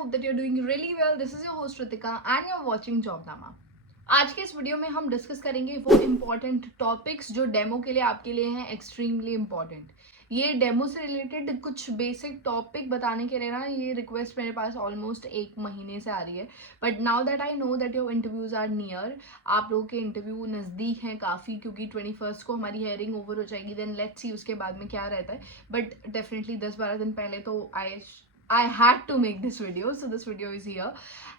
hope that you're doing really well. This is your host Ritika and you're watching Jobnama. आज के इस video में हम discuss करेंगे वो इम्पॉर्टेंट टॉपिक्स जो डेमो के लिए आपके लिए हैं एक्सट्रीमली इम्पॉर्टेंट. ये डेमो से रिलेटेड कुछ बेसिक टॉपिक बताने के लिए ना ये रिक्वेस्ट मेरे पास ऑलमोस्ट 1 महीने से आ रही है. But now that I know that your interviews are near, आप लोगों के इंटरव्यू नज़दीक हैं काफ़ी, क्योंकि 21 को हमारी हेयरिंग ओवर हो जाएगी. देन लेट्स सी उसके बाद में क्या रहता है. बट डेफिनेटली 10-12 दिन पहले तो I had to make this video, so this video is here.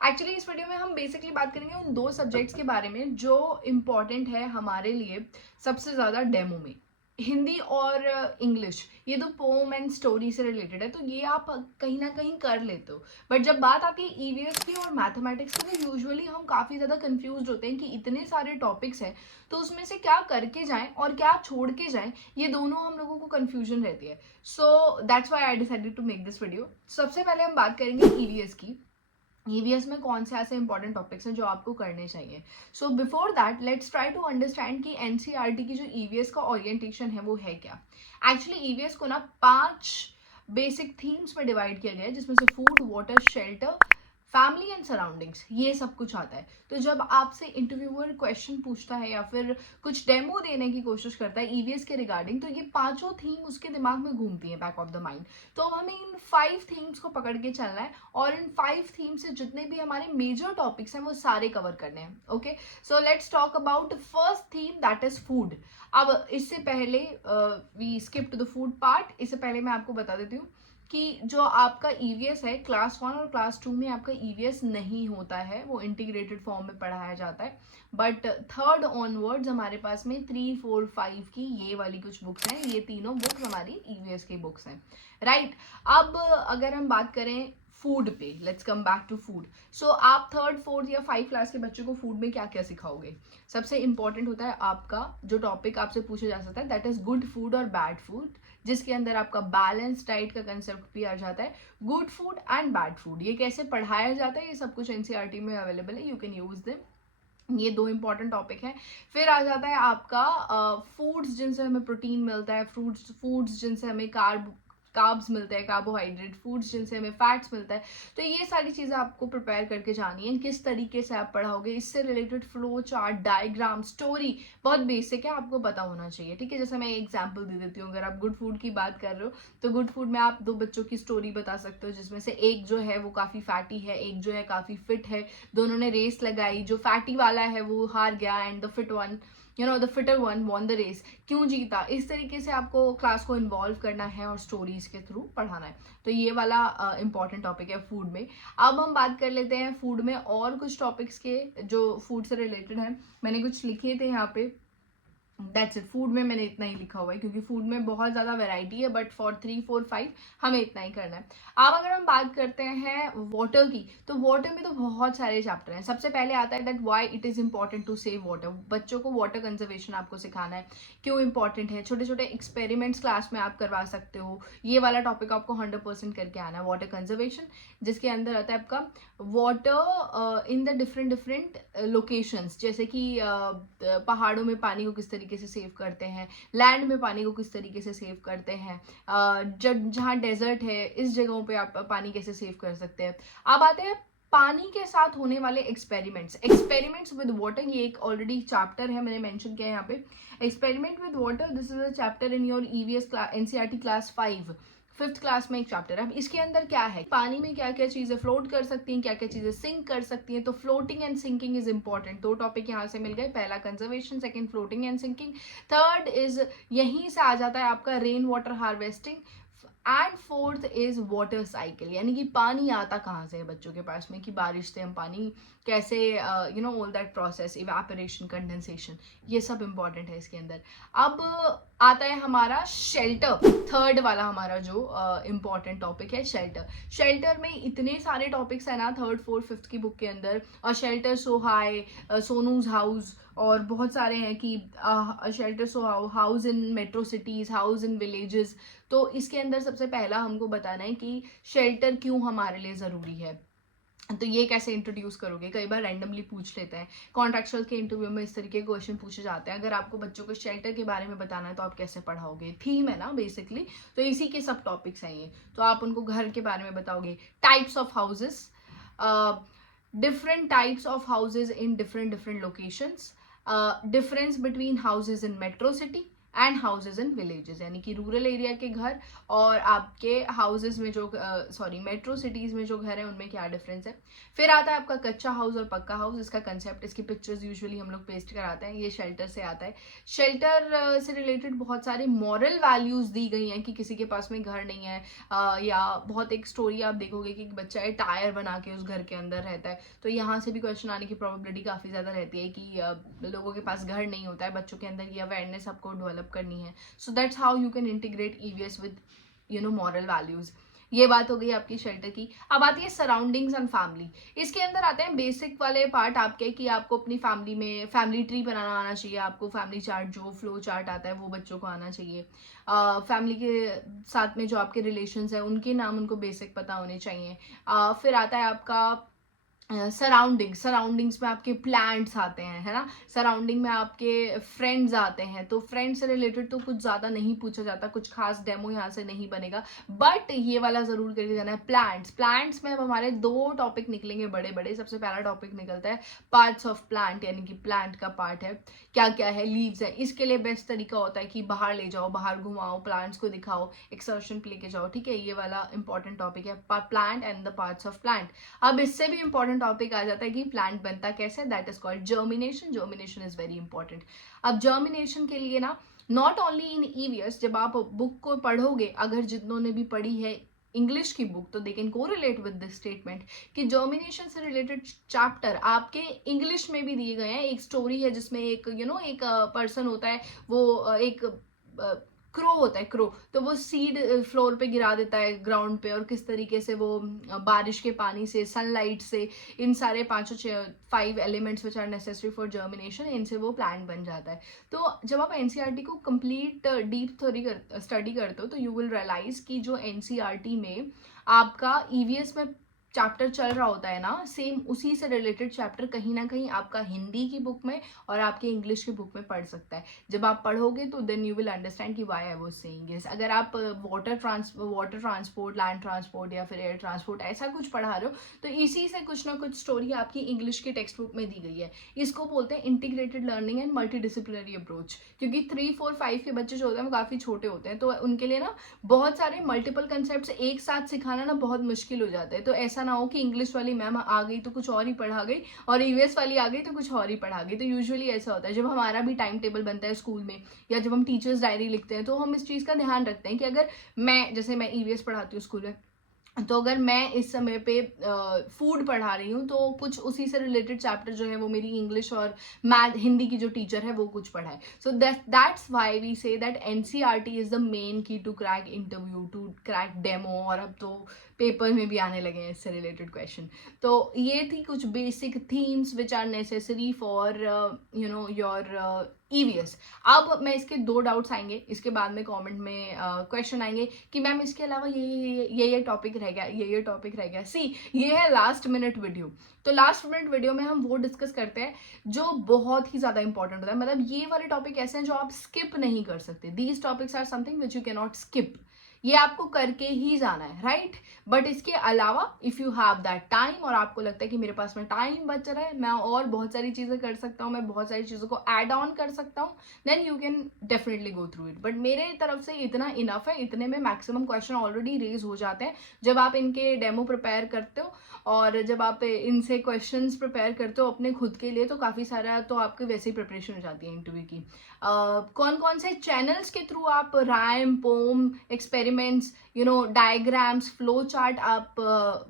Actually इस वीडियो में हम बेसिकली बात करेंगे उन 2 सब्जेक्ट्स के बारे में जो इम्पॉर्टेंट है हमारे लिए सबसे ज़्यादा डेमो में. हिंदी और इंग्लिश, ये 2 पोम एंड स्टोरी से रिलेटेड है, तो ये आप कहीं ना कहीं कर लेते हो. बट जब बात आती है ईवीएस की और मैथमेटिक्स की, तो यूजुअली हम काफ़ी ज़्यादा कंफ्यूज होते हैं कि इतने सारे टॉपिक्स हैं तो उसमें से क्या करके जाएं और क्या छोड़ के जाएं, ये दोनों हम लोगों को कन्फ्यूजन रहती है. So that's why I decided to make this video. सबसे पहले हम बात करेंगे ईवीएस की. ईवीएस में कौन से ऐसे इंपॉर्टेंट टॉपिक्स हैं जो आपको करने चाहिए. So before that let's try to understand कि एनसीईआरटी की जो ईवीएस का ओरिएंटेशन है वो है क्या. एक्चुअली ईवीएस को ना 5 बेसिक थीम्स में डिवाइड किया गया है, जिसमें से food, water, shelter, family and surroundings, ये सब कुछ आता है. तो जब आपसे इंटरव्यूअर क्वेश्चन पूछता है या फिर कुछ डेमो देने की कोशिश करता है ईवीएस के रिगार्डिंग, तो ये 5 थीम उसके दिमाग में घूमती हैं बैक ऑफ द माइंड. तो अब हमें इन 5 थीम्स को पकड़ के चलना है और इन 5 थीम से जितने भी हमारे मेजर टॉपिक्स हैं वो सारे कवर करने हैं. Okay, so let's talk about first theme, that is food. अब इससे पहले we skip to the food part. इससे पहले मैं आपको बता देती हूँ कि जो आपका ईवीएस है क्लास 1 और क्लास 2 में आपका ईवीएस नहीं होता है, वो इंटीग्रेटेड फॉर्म में पढ़ाया जाता है. बट 3rd ऑनवर्ड्स हमारे पास में 3, 4, 5 की ये वाली कुछ बुक्स हैं. ये तीनों बुक्स हमारी ईवीएस की बुक्स हैं, राइट. अब अगर हम बात करें फूड पे, let's come back to food. So आप 3rd, 4th या 5 क्लास के बच्चों को फूड में क्या क्या सिखाओगे. सबसे इंपॉर्टेंट होता है आपका जो टॉपिक आपसे पूछा जा सकता है, दैट इज गुड फूड और बैड फूड, जिसके अंदर आपका बैलेंस डाइट का कंसेप्ट भी आ जाता है. Good food and bad food, ये कैसे पढ़ाया जाता है, ये सब कुछ एनसीईआरटी में अवेलेबल है, यू कैन यूज देम. ये 2 इंपॉर्टेंट टॉपिक है. फिर आ जाता है आपका फूड्स जिनसे हमें प्रोटीन मिलता है, फूड्स जिनसे हमें कार्ब्स मिलते हैं, कार्बोहाइड्रेट, फूड्स जिनसे हमें फैट्स मिलता है. तो ये सारी चीज़ें आपको प्रिपेयर करके जानी है. किस तरीके से आप पढ़ाओगे, इससे related flow chart, diagram, story बहुत बेसिक है, आपको पता होना चाहिए. ठीक है, जैसे मैं एग्जांपल दे देती हूँ. अगर आप गुड फूड की बात कर रहे हो तो गुड फूड में आप 2 बच्चों की स्टोरी बता सकते हो, जिसमें से एक जो है वो काफ़ी फैटी है, एक जो है काफ़ी फिट है. दोनों ने रेस लगाई, जो फैटी वाला है वो हार गया and the fit one, the fitter one won the race. क्यों जीता, इस तरीके से आपको क्लास को इन्वॉल्व करना है और स्टोरीज के थ्रू पढ़ाना है. तो ये वाला इंपॉर्टेंट टॉपिक है फूड में. अब हम बात कर लेते हैं फूड में और कुछ टॉपिक्स के जो फूड से रिलेटेड हैं. मैंने कुछ लिखे थे यहाँ पे, दैट्स इट. फूड में मैंने इतना ही लिखा हुआ है क्योंकि फूड में बहुत ज़्यादा वैरायटी है, बट फॉर 3, 4, 5 हमें इतना ही करना है. अब अगर हम बात करते हैं वाटर की, तो वाटर में तो बहुत सारे चैप्टर हैं. सबसे पहले आता है that why it is important to save water. बच्चों को वाटर कंजर्वेशन आपको सिखाना है, क्यों इंपॉर्टेंट है. छोटे छोटे एक्सपेरिमेंट्स क्लास में आप करवा सकते हो. ये वाला टॉपिक आपको 100% करके आना है, वाटर कंजर्वेशन, जिसके अंदर आता है आपका water in the different locations, जैसे कि पहाड़ों में पानी को किस तरीके से सेव करते हैं, लैंड में पानी को किस तरीके से सेव करते हैं, जहाँ डेजर्ट है इस जगहों पे आप पानी कैसे सेव कर सकते हैं. अब आते हैं पानी के साथ होने वाले एक्सपेरिमेंट्स विद वाटर. ये एक ऑलरेडी चैप्टर है, मैंने मेंशन किया है यहाँ पे. Experiment with water, this is a chapter in your EVS NCERT class 5th class में एक चैप्टर है. अब इसके अंदर क्या है, पानी में क्या क्या चीज़ें फ्लोट कर सकती हैं, क्या क्या चीज़ें सिंक कर सकती हैं. तो floating and sinking is important. 2 topic यहाँ से मिल गए, पहला conservation, second floating and sinking. 3rd is यहीं से आ जाता है आपका rain water harvesting. And 4th is water cycle, यानी कि पानी आता कहाँ से है बच्चों के पास में, कि बारिश से हम पानी कैसे all that process, evaporation, condensation, ये सब इंपॉर्टेंट है इसके अंदर. अब आता है हमारा शेल्टर, 3rd वाला हमारा जो इम्पॉर्टेंट टॉपिक है शेल्टर में इतने सारे टॉपिक्स है ना 3rd, 4th, 5th की बुक के अंदर. और शेल्टर सो हाई, सोनूज हाउस, और बहुत सारे हैं कि shelter so house in metro cities, house in villages. तो इसके अंदर सबसे पहला हमको बताना है कि शेल्टर क्यों हमारे लिए ज़रूरी है. तो ये कैसे इंट्रोड्यूस करोगे, कई बार रैंडमली पूछ लेते हैं। कॉन्ट्रेक्चुअल के इंटरव्यू में इस तरीके के क्वेश्चन पूछे जाते हैं। अगर आपको बच्चों को शेल्टर के बारे में बताना है तो आप कैसे पढ़ाओगे, थीम है ना बेसिकली, तो इसी के सब टॉपिक्स हैं ये। तो आप उनको घर के बारे में बताओगे, types of houses, different types of houses in different locations, difference between houses in metro city and houses in villages, यानी कि रूरल एरिया के घर और आपके हाउसेज में जो मेट्रो सिटीज़ में जो घर है उनमें क्या डिफरेंस है। फिर आता है आपका कच्चा हाउस और पक्का हाउस, इसका कंसेप्ट, इसकी पिक्चर्स यूजुअली हम लोग पेस्ट कराते हैं। ये शेल्टर से आता है। शेल्टर से रिलेटेड बहुत सारे मॉरल वैल्यूज़ दी गई हैं कि किसी के पास में घर नहीं है, या बहुत एक स्टोरी आप देखोगे कि बच्चा है टायर बना के उस घर के अंदर रहता है, तो यहाँ से भी क्वेश्चन आने की प्रोबेबिलिटी काफ़ी ज़्यादा रहती है कि लोगों के पास घर नहीं होता है, बच्चों के अंदर ये अवेयरनेस आपको डेवलप करनी है। So that's how you can integrate EVS with moral values. ये बात हो गई आपकी शेल्टर की। अब आती है सराउंडिंग्स एंड फैमिली। इसके अंदर आते हैं बेसिक वाले पार्ट आपके कि आपको अपनी फैमिली में फैमिली ट्री बनाना आना चाहिए, आपको फैमिली चार्ट जो फ्लो चार्ट आता है वो बच्चों को आना चाहिए। फैमिली के साथ में जो आपके रिलेशंस है उनके नाम उनको बेसिक पता होने चाहिए। फिर आता है आपका सराउंडिंग्स में आपके प्लांट्स आते हैं, है ना। सराउंडिंग में आपके फ्रेंड्स आते हैं, तो फ्रेंड्स से रिलेटेड तो कुछ ज़्यादा नहीं पूछा जाता, कुछ खास डेमो यहाँ से नहीं बनेगा, बट ये वाला ज़रूर करके जाना है। प्लांट्स में अब हमारे 2 टॉपिक निकलेंगे बड़े बड़े। सबसे पहला टॉपिक निकलता है पार्ट्स ऑफ प्लांट, यानी कि प्लांट का पार्ट है, क्या क्या है, लीव्स है। इसके लिए बेस्ट तरीका होता है कि बाहर ले जाओ, बाहर घुमाओ, प्लांट्स को दिखाओ, एक्सकर्शन पे लेके जाओ, ठीक है। ये वाला इंपॉर्टेंट टॉपिक है, plant and the parts of plant. अब इससे भी इंपॉर्टेंट टॉपिक आ जाता है कि प्लांट बनता कैसे, that is called germination. Germination is very important. अब जर्मिनेशन के लिए ना, नॉट ओनली इन ईवीएस, जब आप बुक को पढ़ोगे, अगर जिन्होंने भी पढ़ी है इंग्लिश की बुक, तो they can correlate with this statement कि जर्मिनेशन से रिलेटेड चैप्टर आपके इंग्लिश में भी दिए गए हैं। एक स्टोरी है जिसमें एक एक पर्सन होता है, वो एक क्रो होता है, क्रो, तो वो सीड फ्लोर पे गिरा देता है ग्राउंड पे, और किस तरीके से वो बारिश के पानी से, सनलाइट से, इन सारे 5 elements which are necessary for germination, इनसे वो प्लांट बन जाता है। तो जब आप एनसीईआरटी को कंप्लीट डीप थ्योरी स्टडी करते हो तो यू विल रियलाइज कि जो एनसीईआरटी में आपका ईवीएस में चैप्टर चल रहा होता है ना, सेम उसी से रिलेटेड चैप्टर कहीं ना कहीं आपका हिंदी की बुक में और आपके इंग्लिश की बुक में पढ़ सकता है। जब आप पढ़ोगे तो देन यू विल अंडरस्टैंड कि why I was saying this. अगर आप वाटर ट्रांसपोर्ट, लैंड ट्रांसपोर्ट या फिर एयर ट्रांसपोर्ट ऐसा कुछ पढ़ा रहे हो, तो इसी से कुछ ना कुछ स्टोरी आपकी इंग्लिश की टेक्स्ट बुक में दी गई है। इसको बोलते हैं integrated learning and multi disciplinary approach, क्योंकि 3, 4, 5 के बच्चे जो होते हैं वो काफ़ी छोटे होते हैं, तो उनके लिए ना बहुत सारे मल्टीपल कंसेप्ट एक साथ सिखाना ना बहुत मुश्किल हो जाता है। तो ऐसा ना हो कि इंग्लिश वाली मैम आ गई तो कुछ और ही पढ़ा गई और ईवीएस वाली आ गई तो कुछ और ही पढ़ा गई। तो यूजुअली ऐसा होता है जब हमारा भी टाइम टेबल बनता है स्कूल में, या जब हम टीचर्स डायरी लिखते हैं, तो हम इस चीज़ का ध्यान रखते हैं कि अगर मैं ईवीएस पढ़ाती हूँ स्कूल में, तो अगर मैं इस समय पे फूड पढ़ा रही हूँ तो कुछ उसी से रिलेटेड चैप्टर जो है वो मेरी इंग्लिश और मैथ हिंदी की जो टीचर है वो कुछ पढ़ाए। So that's why we say that NCERT is the main key to crack interview, to crack demo, और अब तो पेपर में भी आने लगे हैं इससे रिलेटेड क्वेश्चन। तो ये थी कुछ basic themes which are necessary for your EVS. अब मैं इसके 2 डाउट्स आएंगे, इसके बाद में कमेंट में क्वेश्चन आएंगे कि मैम इसके अलावा ये टॉपिक रह गया, ये टॉपिक रह गया। सी, ये है लास्ट मिनट वीडियो। तो लास्ट मिनट वीडियो में हम वो डिस्कस करते हैं जो बहुत ही ज़्यादा इंपॉर्टेंट होता है। मतलब ये वाले टॉपिक ऐसे हैं जो आप स्किप नहीं कर सकते। These topics are something which you can not skip. ये आपको करके ही जाना है, राइट। बट इसके अलावा if you have that time और आपको लगता है कि मेरे पास में टाइम बच रहा है, मैं और बहुत सारी चीज़ें कर सकता हूँ, मैं बहुत सारी चीज़ों को ऐड ऑन कर सकता हूँ, then you can definitely go through it. But मेरे तरफ से इतना इनफ है, इतने में मैक्सिमम क्वेश्चन ऑलरेडी रेज हो जाते हैं जब आप इनके डेमो प्रिपेयर करते हो, और जब आप इनसे क्वेश्चंस प्रिपेयर करते हो अपने खुद के लिए, तो काफ़ी सारा तो आपकी वैसे ही प्रिपरेशन हो जाती है इंटरव्यू की। कौन कौन से चैनल्स के थ्रू आप rhyme, poem, experiments, diagrams, flow chart आप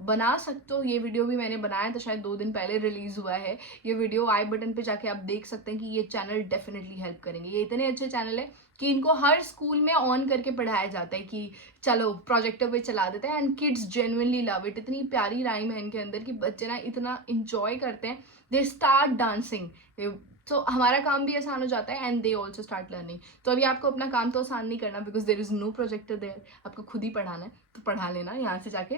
बना सकते हो, ये वीडियो भी मैंने बनाया था, शायद 2 दिन पहले रिलीज हुआ है ये वीडियो। आई बटन पे जाके आप देख सकते हैं कि ये चैनल डेफिनेटली हेल्प करेंगे। ये इतने अच्छे चैनल है कि इनको हर स्कूल में ऑन करके पढ़ाया जाता है कि चलो प्रोजेक्टर पे चला देते हैं, and kids genuinely love it. इतनी प्यारी राइम है इनके अंदर कि बच्चे ना इतना इंजॉय करते हैं, दे स्टार्ट डांसिंग। तो हमारा काम भी आसान हो जाता है and they also start learning. तो अभी आपको अपना काम तो आसान नहीं करना, because there is no projector there, आपको खुद ही पढ़ाना है, तो पढ़ा लेना यहाँ से जाके।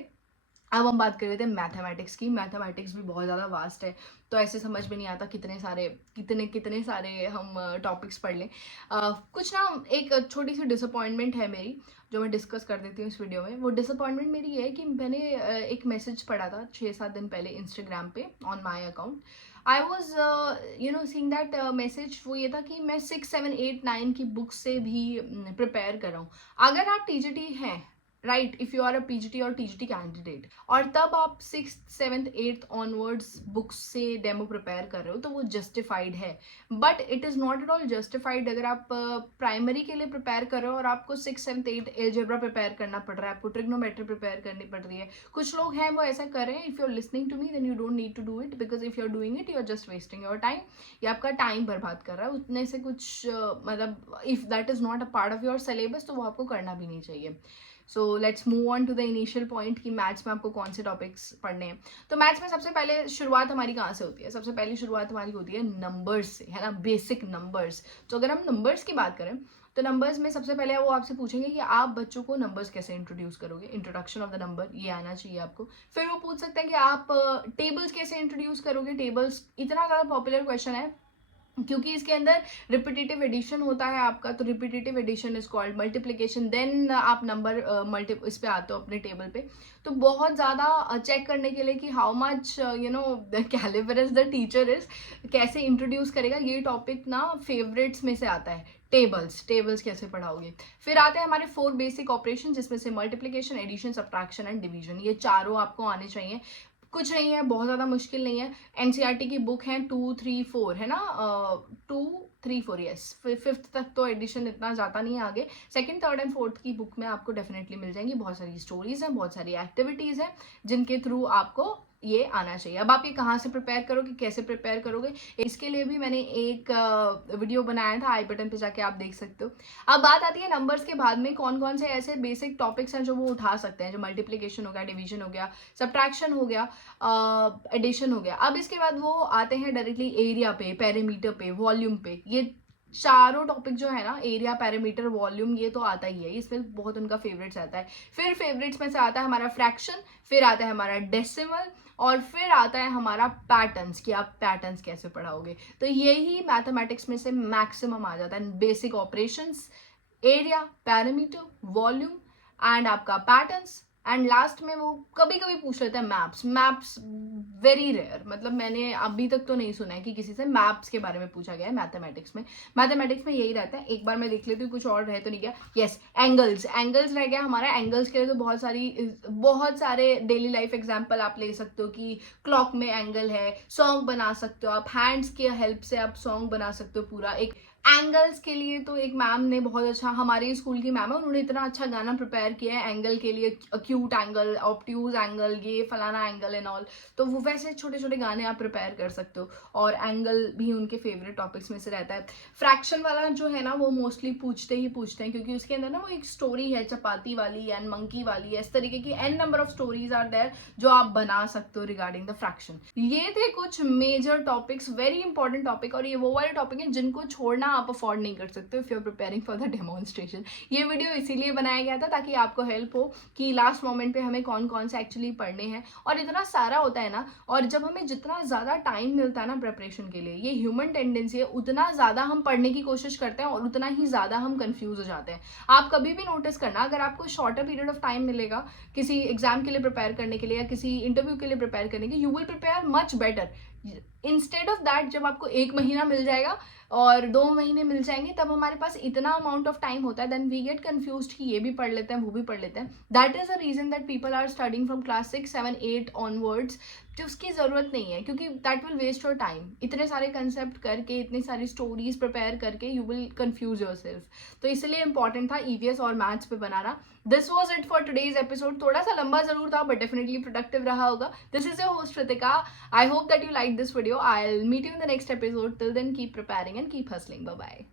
अब हम बात कर रहे थे मैथमेटिक्स की। मैथमेटिक्स भी बहुत ज़्यादा वास्ट है, तो ऐसे समझ में नहीं आता कितने सारे हम टॉपिक्स पढ़ लें। कुछ ना, एक छोटी सी डिसअपॉइंटमेंट है मेरी, जो मैं डिस्कस कर देती हूँ इस वीडियो में। वो डिसअपॉइंटमेंट मेरी ये है कि मैंने एक मैसेज पढ़ा था 6-7 दिन पहले इंस्टाग्राम पे on my account. I was seeing that message. वो ये था कि मैं 6, 7, 8, 9 की बुक से भी प्रिपेयर कर रहा हूँ। अगर आप टीजीटी हैं, right, if you are a PGT और टीजीटी कैंडिडेट, और तब आप 6th, 7th, 8th onwards books से डेमो प्रिपेयर कर रहे हो, तो वो जस्टिफाइड है। But it is not at all justified अगर आप प्राइमरी के लिए प्रिपेयर कर रहे हो और आपको 6th, 7th, 8th algebra prepare करना पड़ रहा है, आपको ट्रिग्नोमेट्री प्रिपेयर करनी पड़ रही है। कुछ लोग हैं वो ऐसा कर रहे हैं। If you are listening to me then you don't need to do it, because if you are doing it you are just wasting your time. ये आपका टाइम बर्बाद कर रहा है। उतने से कुछ मतलब if that is not a part of your syllabus, तो वो आपको करना भी नहीं चाहिए। So let's move on to the initial point कि मैथ्स में आपको कौन से टॉपिक्स पढ़ने हैं। तो मैथ्स में सबसे पहले शुरुआत हमारी कहाँ से होती है? सबसे पहली शुरुआत हमारी होती है नंबर्स से, है ना, बेसिक नंबर्स। तो अगर हम नंबर्स की बात करें, तो नंबर्स में सबसे पहले वो आपसे पूछेंगे कि आप बच्चों को नंबर्स कैसे इंट्रोड्यूस करोगे। इंट्रोडक्शन ऑफ द नंबर, ये आना चाहिए आपको। फिर वो पूछ सकते हैं कि आप टेबल्स कैसे इंट्रोड्यूस करोगे। टेबल्स इतना ज़्यादा पॉपुलर क्वेश्चन है क्योंकि इसके अंदर रिपीटेटिव एडिशन होता है आपका। तो repetitive addition is called multiplication, then आप नंबर इस पे आते हो अपने टेबल पे। तो बहुत ज़्यादा चेक करने के लिए कि how much the calibres the teacher is, कैसे इंट्रोड्यूस करेगा, ये टॉपिक ना फेवरेट्स में से आता है। टेबल्स कैसे पढ़ाओगे। फिर आते हैं हमारे 4 बेसिक ऑपरेशन, जिसमें से multiplication, addition, subtraction and division. ये चारों आपको आने चाहिए। कुछ नहीं है, बहुत ज़्यादा मुश्किल नहीं है। एनसीईआरटी की बुक है 2, 3, 4, है ना, 2, 3, 4, यस। 5th तक तो एडिशन इतना जाता नहीं है आगे। 2nd, 3rd एंड 4th की बुक में आपको डेफिनेटली मिल जाएंगी। बहुत सारी स्टोरीज हैं, बहुत सारी एक्टिविटीज़ हैं, जिनके थ्रू आपको ये आना चाहिए। अब आप ये कहाँ से प्रिपेयर करोगे, कैसे प्रिपेयर करोगे, इसके लिए भी मैंने एक वीडियो बनाया था, आई बटन पे जाके आप देख सकते हो। अब बात आती है नंबर्स के बाद में कौन कौन से ऐसे बेसिक टॉपिक्स हैं जो वो उठा सकते हैं, जो मल्टीप्लिकेशन हो गया, डिवीजन हो गया, सब्ट्रैक्शन हो गया, एडिशन हो गया। अब इसके बाद वो आते हैं डायरेक्टली एरिया पे, पेरीमीटर पे, वॉल्यूम पे। ये चारों टॉपिक जो है ना, एरिया, पैरामीटर, वॉल्यूम, ये तो आता ही है, इसमें बहुत उनका फेवरेट्स आता है। फिर फेवरेट्स में से आता है हमारा फ्रैक्शन, फिर आता है हमारा डेसिमल, और फिर आता है हमारा पैटर्न्स, कि आप पैटर्न्स कैसे पढ़ाओगे। तो यही मैथमेटिक्स में से मैक्सिमम आ जाता है। Basic operations, area, parameter, volume and आपका पैटर्न्स, एंड लास्ट में वो कभी कभी पूछ लेते हैं मैप्स वेरी रेयर। मतलब मैंने अभी तक तो नहीं सुना है कि किसी से मैप्स के बारे में पूछा गया है मैथमेटिक्स में। मैथमेटिक्स में यही रहता है। एक बार मैं देख लेती हूँ कुछ और रह तो नहीं गया। यस, एंगल्स रह गया हमारा। एंगल्स के लिए तो बहुत सारे डेली लाइफ एग्जाम्पल आप ले सकते हो कि क्लॉक में एंगल है, सॉन्ग बना सकते हो आप, हैंड्स की हेल्प से आप सॉन्ग बना सकते हो पूरा। एक एंगल्स के लिए तो एक मैम ने बहुत अच्छा, हमारे स्कूल की मैम है, उन्होंने इतना अच्छा गाना प्रिपेयर किया है एंगल के लिए, अक्यूट एंगल, ऑब्ट्यूज एंगल, ये फलाना एंगल एंड ऑल। तो वो वैसे छोटे छोटे गाने आप प्रिपेयर कर सकते हो, और एंगल भी उनके फेवरेट टॉपिक्स में से रहता है। फ्रैक्शन वाला जो है ना, वो मोस्टली पूछते हैं, क्योंकि उसके अंदर ना वो एक स्टोरी है, चपाती वाली एंड मंकी वाली, इस तरीके की n number of stories are there जो आप बना सकते हो रिगार्डिंग द फ्रैक्शन। ये थे कुछ major topics, very important topic, और ये वो वाले टॉपिक हैं जिनको छोड़ना आप अफोर्ड नहीं कर सकते if you are preparing for the demonstration. ये वीडियो इसीलिए बनाया गया था ताकि आपको हेल्प हो कि लास्ट मोमेंट पे हमें कौन कौन से एक्चुअली पढ़ने हैं। और इतना सारा होता है ना, और जब हमें जितना ज़्यादा टाइम मिलता है ना प्रिपरेशन के लिए, ये ह्यूमन टेंडेंसी है, उतना ज़्यादा हम पढ़ने की कोशिश करते हैं और उतना ही ज़्यादा हम कंफ्यूज हो जाते हैं। आप कभी भी नोटिस करना, अगर आपको शॉर्टर पीरियड ऑफ टाइम मिलेगा किसी एग्जाम के लिए प्रिपेयर करने के लिए या किसी इंटरव्यू के लिए प्रिपेयर करने के, you will prepare much better. Instead of that, जब आपको 1 महीना मिल जाएगा और 2 महीने मिल जाएंगे, तब हमारे पास इतना अमाउंट ऑफ टाइम होता है, देन वी गेट कंफ्यूज्ड कि ये भी पढ़ लेते हैं, वो भी पढ़ लेते हैं। That is a reason that people are studying from class 6, 7, 8 onwards. जो उसकी ज़रूरत नहीं है, क्योंकि that will waste your time. इतने सारे कंसेप्ट करके, इतनी सारी स्टोरीज प्रिपेयर करके, you will confuse yourself. तो इसलिए इंपॉर्टेंट था ईवीएस और मैथ्स पे बनाना। This was it for today's episode. थोड़ा सा लंबा जरूर था, बट डेफिनेटली प्रोडक्टिव रहा होगा। This is your host Ritika. I hope that you liked this video. I'll meet you in the next episode. Till then, keep preparing and keep hustling. Bye bye.